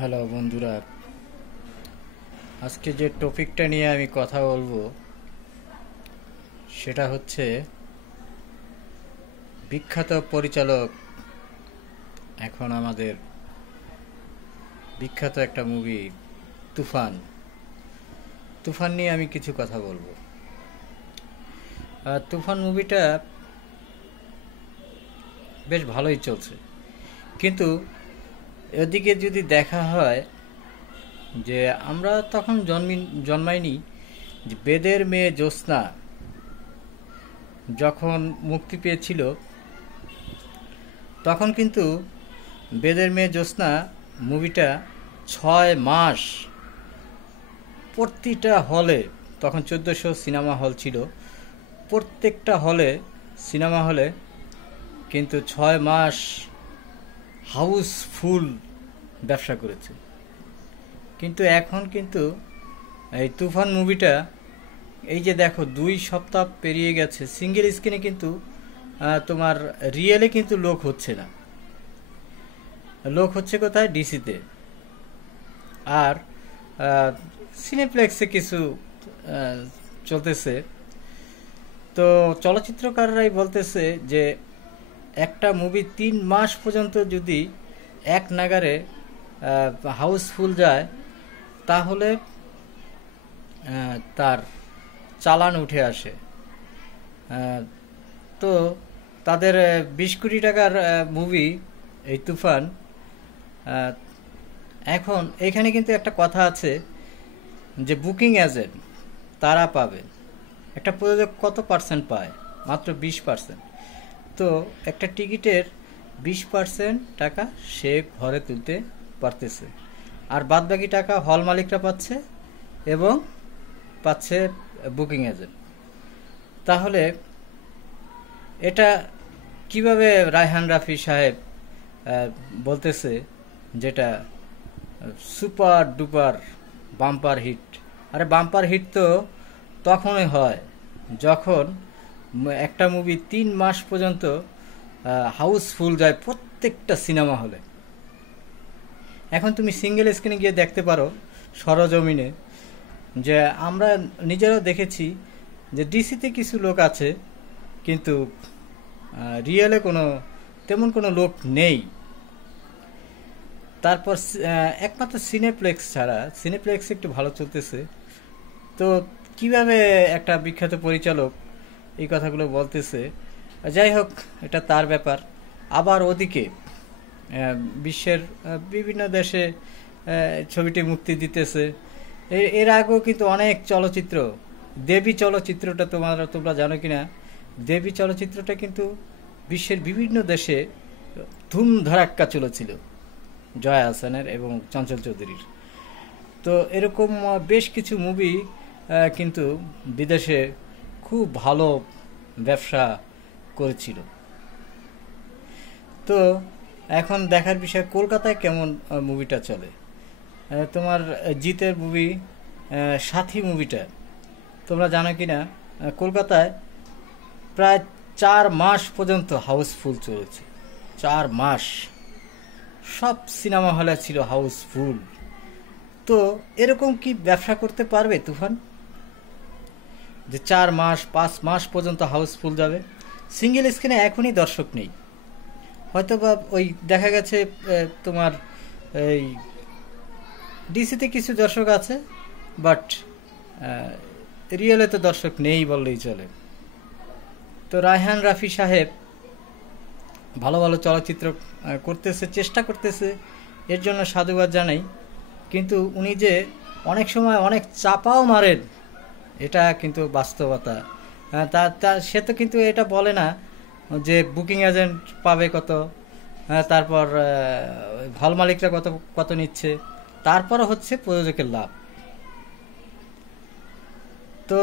Hello বন্ধুরা, আজকে যে টপিকটা নিয়ে আমি কথা বলবো সেটা হচ্ছে বিখ্যাত পরিচালক, এখন আমাদের বিখ্যাত একটা মুভি তুফান। তুফান নিয়ে আমি কিছু কথা বলবো। তুফান মুভিটা বেশ ভালোই চলছে, কিন্তু এদিকে যদি দেখা হয় যে আমরা তখন জন্মাইনি, যে বেদের মেয়ে জ্যোৎস্না যখন মুক্তি পেয়েছিল তখন কিন্তু বেদের মেয়ে জ্যোৎস্না মুভিটা 6 মাস প্রতিটা হলে, তখন 1400 সিনেমা হল ছিল, প্রত্যেকটা সিনেমা হলে কিন্তু 6 মাস হাউসফুল ব্যবসা করেছে। কিন্তু এখন কিন্তু এই তুফান মুভিটা, এই যে দেখো 2 সপ্তাহ পেরিয়ে গেছে, সিঙ্গেল স্ক্রিনে কিন্তু তোমার রিয়েলে কিন্তু লোক হচ্ছে না, লোক হচ্ছে কোথায়, ডিসিতে আর সিনেপ্লেক্সে কিছু চলতেছে। তো চলচ্চিত্রকাররাই বলতেছে যে একটা মুভি 3 মাস পর্যন্ত যদি এক নাগারে হাউসফুল যায় তাহলে তার চালান উঠে আসে। তো তাদের 20 কোটি টাকার মুভি এই তুফান। এখন এখানে কিন্তু একটা কথা আছে যে বুকিং এজেন্ট তারা পাবে, একটা প্রযোজক কত পার্সেন্ট পায়, মাত্র 20%। তো একটা টিকিটের 20% টাকা সে ঘরে তুলতে পারতেছে, আর বাদবাকি টাকা হল মালিকরা পাচ্ছে এবং পাচ্ছে বুকিং এজেন্ট। তাহলে এটা কিভাবে রায়হান রাফি সাহেব বলতেছে যেটা সুপার ডুপার বাম্পার হিট? আরে বাম্পার হিট তো তখনই হয় যখন একটা মুভি 3 মাস পর্যন্ত হাউসফুল যায় প্রত্যেকটা সিনেমা হলে। এখন তুমি সিঙ্গেল স্ক্রিনে গিয়ে দেখতে পারো সরজমিনে, যে আমরা নিজেরাও দেখেছি যে ডিসিতে কিছু লোক আছে কিন্তু রিয়েলে তেমন কোনো লোক নেই। তারপর একমাত্র সিনেপ্লেক্স ছাড়া, সিনেপ্লেক্স একটু ভালো চলতেছে। তো কিভাবে একটা বিখ্যাত পরিচালক এই কথাগুলো বলতেছে? যাই হোক, এটা তার ব্যাপার। আবার ওদিকে বিশ্বের বিভিন্ন দেশে ছবিটি মুক্তি দিতেছে। এর আগেও কিন্তু অনেক চলচ্চিত্র, দেবী চলচ্চিত্রটা তোমরা জানো কিনা, দেবী চলচ্চিত্রটা কিন্তু বিশ্বের বিভিন্ন দেশে ধুমধারাক্কা চলেছিল, জয়া আহসানের এবং চঞ্চল চৌধুরীর। তো এরকম বেশ কিছু মুভি কিন্তু বিদেশে খুব ভালো ব্যবসা করেছিল। তো এখন দেখার বিষয় কলকাতায় কেমন মুভিটা চলে। তোমার জিতের মুভি সাথী মুভিটা তোমরা জানো কি না, কলকাতায় প্রায় 4 মাস পর্যন্ত হাউসফুল চলেছে। 4 মাস সব সিনেমা হলে ছিল হাউসফুল। তো এরকম কি ব্যবসা করতে পারবে তুফান, যে 4 মাস 5 মাস পর্যন্ত হাউসফুল যাবে? সিঙ্গেল স্ক্রিনে এখনই দর্শক নেই, হয়তো বা ওই দেখা গেছে তোমার এই ডিসিতে কিছু দর্শক আছে, বাট রিয়েলে তো দর্শক নেই বললেই চলে। তো রায়হান রাফি সাহেব ভালো ভালো চলচ্চিত্র করতেছে, চেষ্টা করতেছে, এর জন্য সাধুবাদ জানাই। কিন্তু উনি যে অনেক সময় অনেক চাপাও মারেন, এটা কিন্তু বাস্তবতা। সে তো কিন্তু এটা বলে না যে বুকিং এজেন্ট পাবে কত, তারপর হল মালিকরা কত কত নিচ্ছে, তারপরে হচ্ছে প্রযোজকের লাভ। তো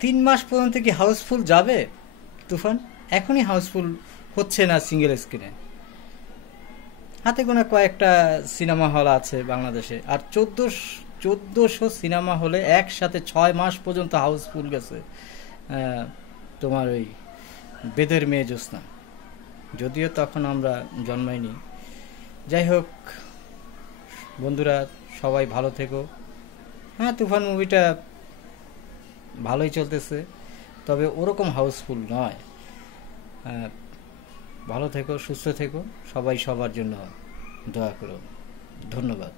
3 মাস পর্যন্ত কি হাউসফুল যাবে তুফান? এখনই হাউসফুল হচ্ছে না সিঙ্গেল স্ক্রিনে। হাতে গোনা কয়েকটা সিনেমা হল আছে বাংলাদেশে, আর 1400 সিনেমা হলে একসাথে 6 মাস পর্যন্ত হাউসফুল গেছে তোমার ওই বেদের মেয়ে জ্যোৎস্না, যদিও তখন আমরা জন্মাইনি। যাই হোক বন্ধুরা, সবাই ভালো থেকো। হ্যাঁ, তুফান মুভিটা ভালোই চলতেছে, তবে ওরকম হাউসফুল নয়। ভালো থেকো, সুস্থ থেকো, সবাই সবার জন্য দোয়া করো। ধন্যবাদ।